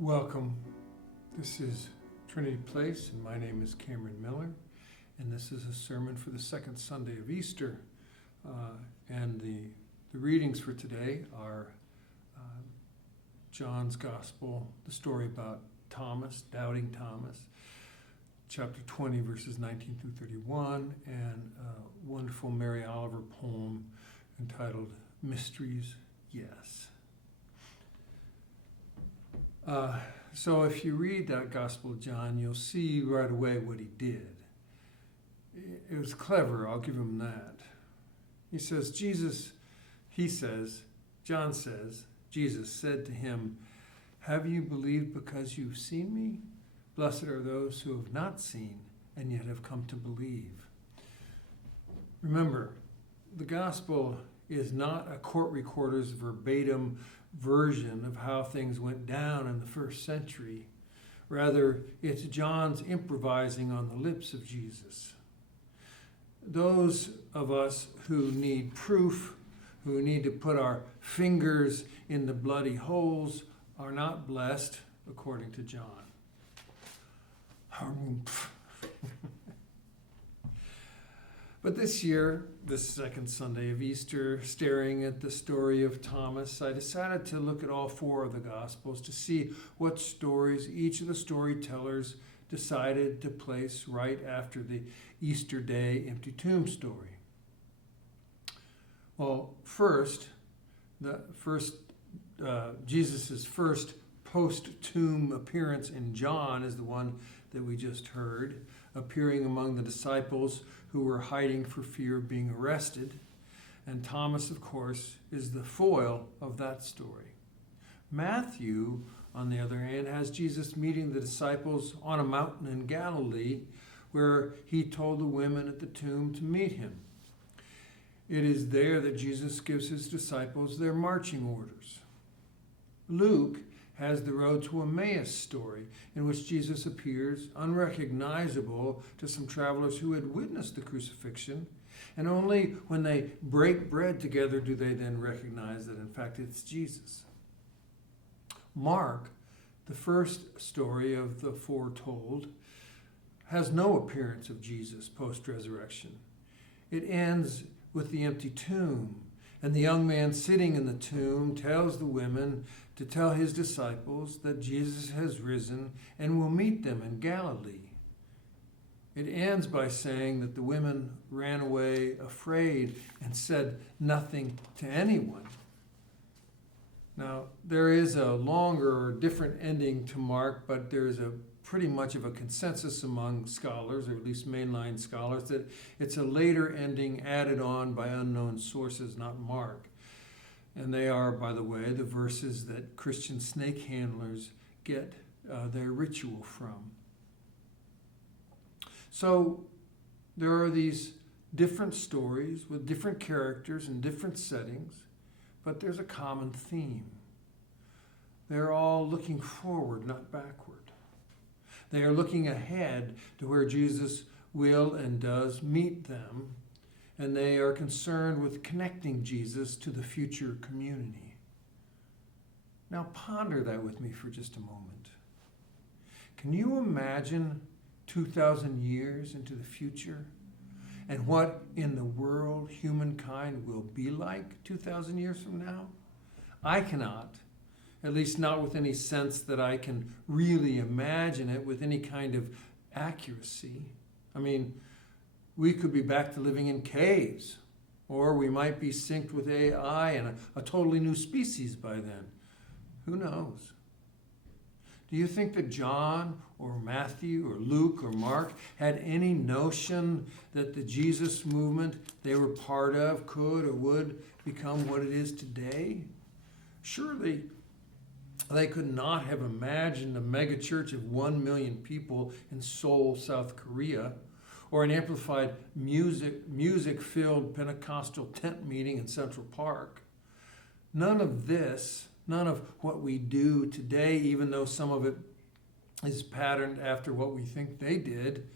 Welcome. This is Trinity Place, and my name is Cameron Miller, and this is a sermon for the second Sunday of Easter. And the readings for today are John's Gospel, the story about Thomas, doubting Thomas, chapter 20, verses 19 through 31, and a wonderful Mary Oliver poem entitled Mysteries, Yes. So if you read that Gospel of John, you'll see right away what he did. It was clever, I'll give him that. John says, Jesus said to him, "Have you believed because you've seen me? Blessed are those who have not seen and yet have come to believe." Remember, the Gospel is not a court recorder's verbatim version of how things went down in the first century. Rather, it's John's improvising on the lips of Jesus. Those of us who need proof, who need to put our fingers in the bloody holes, are not blessed, according to John. But this year, this second Sunday of Easter, staring at the story of Thomas, I decided to look at all four of the Gospels to see what stories each of the storytellers decided to place right after the Easter Day empty tomb story. Well, Jesus' first post-tomb appearance in John is the one that we just heard, appearing among the disciples who were hiding for fear of being arrested. And Thomas, of course, is the foil of that story. Matthew, on the other hand, has Jesus meeting the disciples on a mountain in Galilee, where he told the women at the tomb to meet him. It is there that Jesus gives his disciples their marching orders. Luke has the road to Emmaus story, in which Jesus appears unrecognizable to some travelers who had witnessed the crucifixion, and only when they break bread together do they then recognize that in fact it's Jesus. Mark, the first story of the four told, has no appearance of Jesus post-resurrection. It ends with the empty tomb, and the young man sitting in the tomb tells the women to tell his disciples that Jesus has risen and will meet them in Galilee. It ends by saying that the women ran away afraid and said nothing to anyone. Now, there is a longer or different ending to Mark, but there is a pretty much of a consensus among scholars, or at least mainline scholars, that it's a later ending added on by unknown sources, not Mark. And they are, by the way, the verses that Christian snake handlers get their ritual from. So there are these different stories with different characters and different settings, but there's a common theme. They're all looking forward, not backward. They are looking ahead to where Jesus will and does meet them, and they are concerned with connecting Jesus to the future community. Now ponder that with me for just a moment. Can you imagine 2,000 years into the future and what in the world humankind will be like 2,000 years from now? I cannot. At least not with any sense that I can really imagine it with any kind of accuracy. I mean, we could be back to living in caves, or we might be synced with AI and a totally new species by then. Who knows? Do you think that John or Matthew or Luke or Mark had any notion that the Jesus movement they were part of could or would become what it is today? Surely they could not have imagined a megachurch of 1 million people in Seoul, South Korea, or an amplified music-filled Pentecostal tent meeting in Central Park. None of this, none of what we do today, even though some of it is patterned after what we think they did,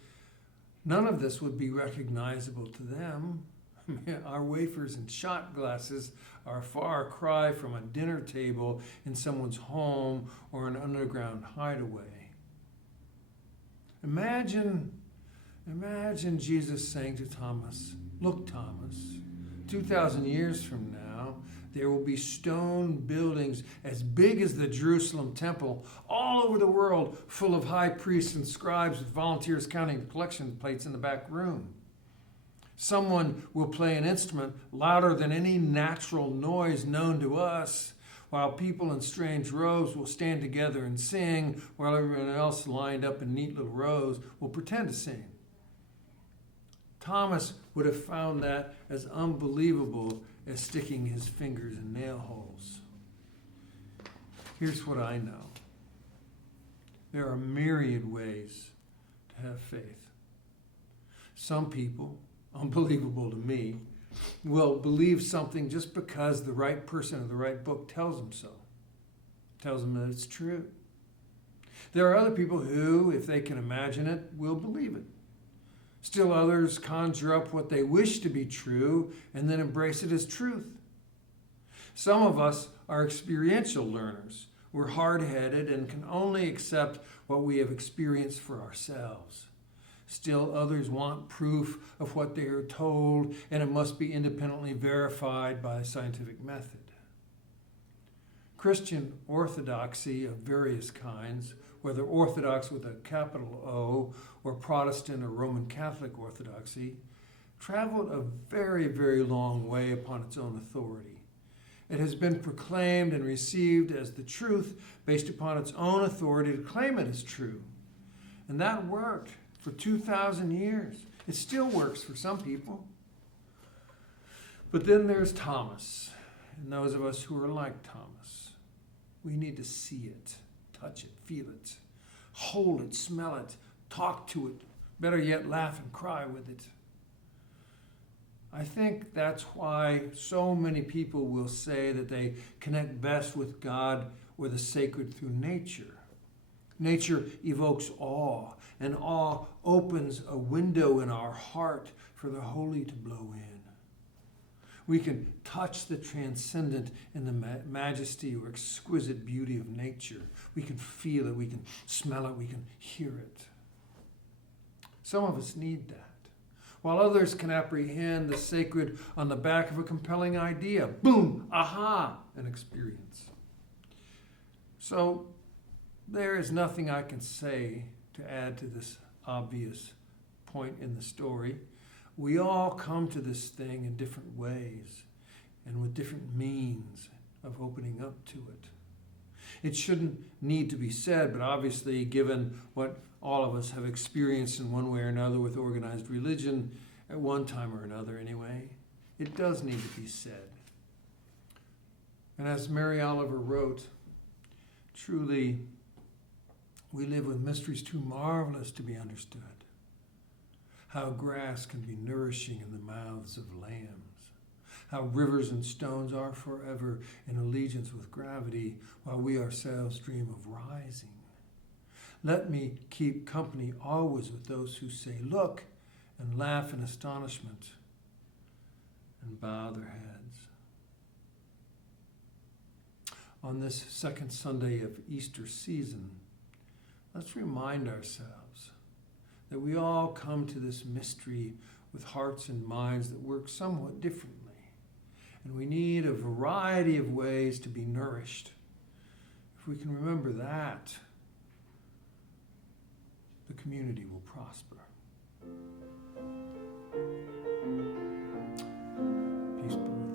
none of this would be recognizable to them. Our wafers and shot glasses are a far cry from a dinner table in someone's home or an underground hideaway. Imagine Jesus saying to Thomas, "Look, Thomas, 2,000 years from now, there will be stone buildings as big as the Jerusalem temple all over the world, full of high priests and scribes with volunteers counting collection plates in the back room. Someone will play an instrument louder than any natural noise known to us, while people in strange robes will stand together and sing, while everyone else lined up in neat little rows will pretend to sing." Thomas would have found that as unbelievable as sticking his fingers in nail holes. Here's what I know. There are myriad ways to have faith. Some people, unbelievable to me, will believe something just because the right person or the right book tells them so, tells them that it's true. There are other people who, if they can imagine it, will believe it. Still others conjure up what they wish to be true and then embrace it as truth. Some of us are experiential learners. We're hard-headed and can only accept what we have experienced for ourselves. Still others want proof of what they are told, and it must be independently verified by a scientific method. Christian orthodoxy of various kinds, whether Orthodox with a capital O or Protestant or Roman Catholic Orthodoxy, traveled a very, very long way upon its own authority. It has been proclaimed and received as the truth based upon its own authority to claim it as true. And that worked for 2,000 years. It still works for some people. But then there's Thomas, and those of us who are like Thomas. We need to see it, touch it, feel it, hold it, smell it, talk to it, better yet, laugh and cry with it. I think that's why so many people will say that they connect best with God or the sacred through nature. Nature evokes awe, and awe opens a window in our heart for the holy to blow in. We can touch the transcendent in the majesty or exquisite beauty of nature. We can feel it, we can smell it, we can hear it. Some of us need that, while others can apprehend the sacred on the back of a compelling idea. Boom, aha, an experience. So there is nothing I can say to add to this obvious point in the story. We all come to this thing in different ways and with different means of opening up to it. It shouldn't need to be said, but obviously, given what all of us have experienced in one way or another with organized religion, at one time or another anyway, it does need to be said. And as Mary Oliver wrote, truly, we live with mysteries too marvelous to be understood. How grass can be nourishing in the mouths of lambs. How rivers and stones are forever in allegiance with gravity, while we ourselves dream of rising. Let me keep company always with those who say, "Look," and laugh in astonishment and bow their heads. On this second Sunday of Easter season, let's remind ourselves that we all come to this mystery with hearts and minds that work somewhat differently. And we need a variety of ways to be nourished. If we can remember that, the community will prosper. Peace be with you.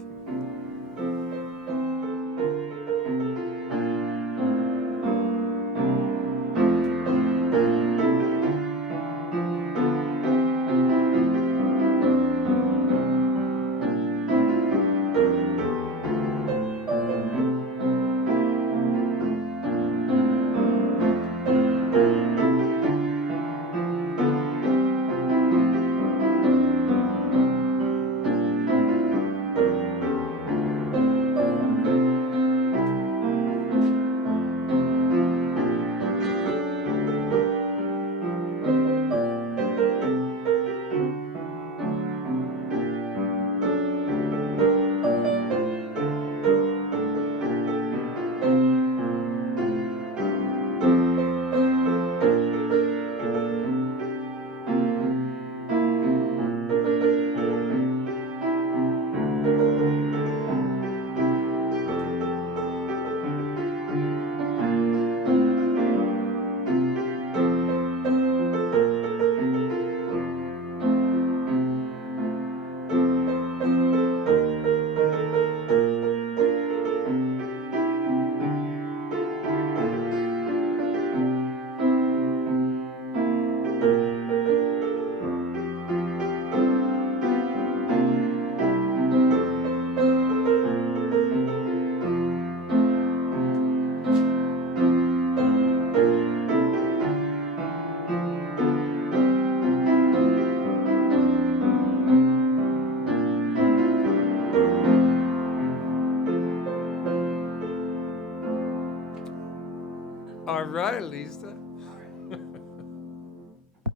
All right, Lisa. All right.